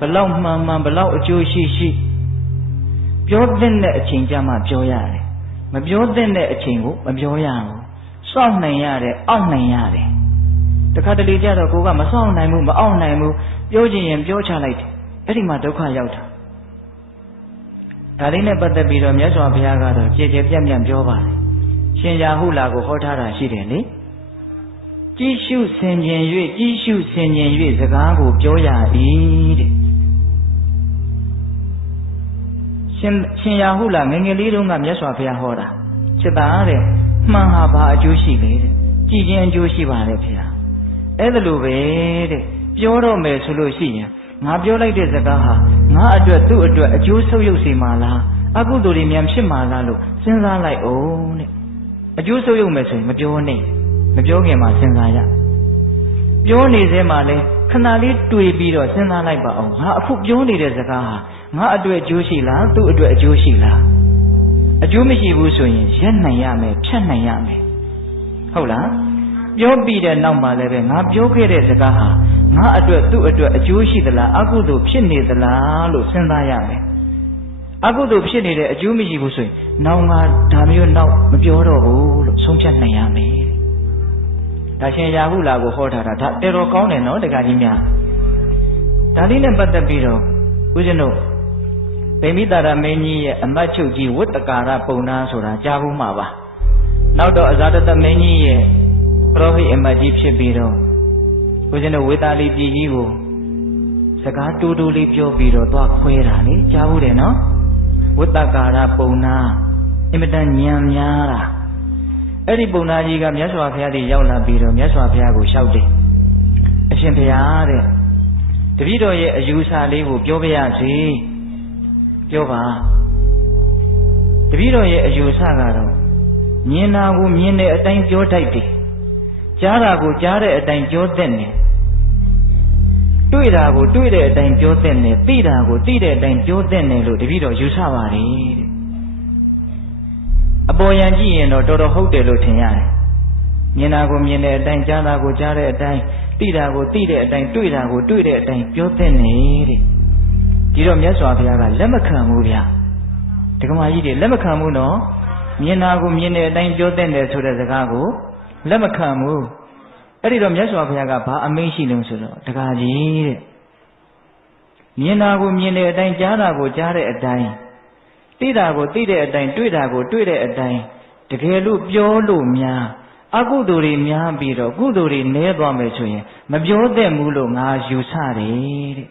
ဘလောက်မှန်မှန်ဘလောက်အကျိုးရှိရှိပြောတဲ့အချိန်ကြမှာပြောရတယ်မပြောတဲ့အချိန်ကိုမပြောရဘူးစောင့်နိုင်ရတယ်အောင့်နိုင်ရတယ်တခါတလေကြတော့ကိုကမစောင့်နိုင်ဘူးမအောင့်နိုင်ဘူးပြောချင်ရင်ပြောချလိုက်တယ်အဲ့ဒီမှာဒုက္ခရောက်တာဒါလေးနဲ့ပတ်သက်ပြီးတော့မြတ်စွာဘုရားကတော့ကြည်ကြည်ပြန့်ပြန့်ပြောပါတယ်ရှင်ရာဟုလာကိုဟောထားတာရှိတယ်လေကြည်ရှုဆင်ခြင်၍စကားကိုပြောရ၏တဲ့ရှင်ရာဟုလာငယ်ငယ်လေးတုန်းကမြတ်စွာဘုရားဟောတာจิตသားတဲ့မှန်ဟာဘာအကျိုးရှိလဲတဲ့ကြည်ခြင်းအကျိုးရှိပါတယ်ဘုရားအဲ့ဒါလိုပဲတဲ့ပြောတော့မယ်ဆိုလို့ရှိရင်ငါပြောလိုက်တဲ့စကားဟာငါအတွက်သူ့အတွက်အကျိုးဆုပ်ယုပ်စေမှာလားအကုသိုလ်တွေများဖြစ်မှာလားလို့စဉ်းစားလိုက်အောင်တဲ့အကျိုးဆုပ်ယုပ်မယ်ဆိုရင်မပြောနဲ့မပြောခင်မှာစဉ်းစားရပြောနေစဲမှာလဲခဏလေးတွေ့ပြီးတော့စဉ်းစားလိုက်ပါအောင်ငါအခုပြောနေတဲ့စကားဟာငါအတွက်အကျိုးရှိလားသူ့အတွက်အကျိုးရှိလားအကျိုးမရှိဘူးဆိုရင်ရက်နိုင်ရမယ်ဖြတ်နိုင်ရမယ်ဟုတ်လားပြောပြီးတဲ့နောက်မှာလည်းပဲငါပြောခဲ့တဲ့စကားဟာငါအတွက်သူ့အတွက်အကျိုးရှိသလားအကုသိုလ်ဖြစ်နေသလားလို့စဉ်းစားရမယ်အကုသိုလ်ဖြစ်နေတဲ့အကျိုးမရှိဘူးဆိုရင်နောက်ငါဒါမျိုးနောက်မပြောတော့ဘူးလို့ဆုံးဖြတ်နိုင်ရမယ်ဒါရှင်ရာဟုလာကိုဟောထားတာဒါတော်တော်ကောင်းတယ်နော်တက္ကကြီးများဒါလေးနဲ့ပတ်သက်ပြီးတော့ဦးဇင်းတို့ဗိမိတာရမင်းကြီးရဲ့အမတ်ချုပ်ကြီးဝတ္တကာရပုံနာဆိုတာကြားဘူးမှာပါနောက်တော့အဇာတတမင်းကြီးရဲ့ပရောဟိတ်အမတ်ကြီးဖြစ်ပြီးတော့ဦးဇင်းတို့ဝေတာလီပြည်ကြီးကိုစကားတူတူလေးပြောပြီးတော့သွားခွဲတာလေကြားဘူးတယ်နော်ဝတ္တကာရပုံနာအင်မတန်ဉာဏ်များတာအဲ့ဒီပုံနာကြီးကမြတ်စွာဘုရားကြီးရောက်လာပြီးတော့မြတ်စွာဘုရားကိုလျှောက်တယ်အရှင်ဘုရားတဲ့တပည့်တော်ရဲ့အယူဆလေးကိုပြောပြရစီပြောပါတပည့်တော်ရဲ့အယူဆကတော့မြင်တာကိုမြင်တဲ့အတိုင်းပြောတတ်တယ်ကြားတာကိုကြားတဲ့အတိုင်းပြောတတ်တယ်တွေ့တာကိုတွေ့တဲ့အတိုင်းပြောတတ်တယ်သိတာကိုသိတဲ့အတိုင်းပြောတတ်တယ်လို့တပည့်တော်ယူဆပါတယ်တဲ့အပေါ်ယံကြည့်ရင်တော့တော်တော်ဟုတ်တယ်လို့ထင်ရတယ်မြင်တာကိုမြင်တဲ့အတိုင်းကြားတာကိုကြားတဲ့အတိုင်းသိတာကိုသိတဲ့အတိုင်းတွေ့တာကိုတွေ့တဲ့အတိုင်းပြောတတ်တယ်တဲ့ဒီတော့မြတ်စွာဘုရားကလက်မခံဘူးဗျာဒကမာကြီးတွေလက်မခံဘူးနော်မြင်တာကိုမြင်တဲ့အတိုင်းပြောတတ်တယ်ဆိုတဲ့စကားကိုလက်မခံဘူးအဲ့ဒီတော့မြတ်စွာဘုရားကဘာအမိန့်ရှိလို့ဆိုတော့ဒကာကြီးတဲ့မြင်တာကိုမြင်တဲ့အတိုင်းကြားတာကိုကြားတဲ့အတိုင်းသိတာကိုသိတဲ့အတိုင်းတွေ့တာကိုတွေ့တဲ့အတိုင်းတကယ်လို့ပြောလို့များအကုသိုလ်တွေများပြီးတော့ကုသိုလ်တွေနည်းသွားမယ်ဆိုရင်မပြောသင့်ဘူးလို့ငါယူဆတယ်တဲ့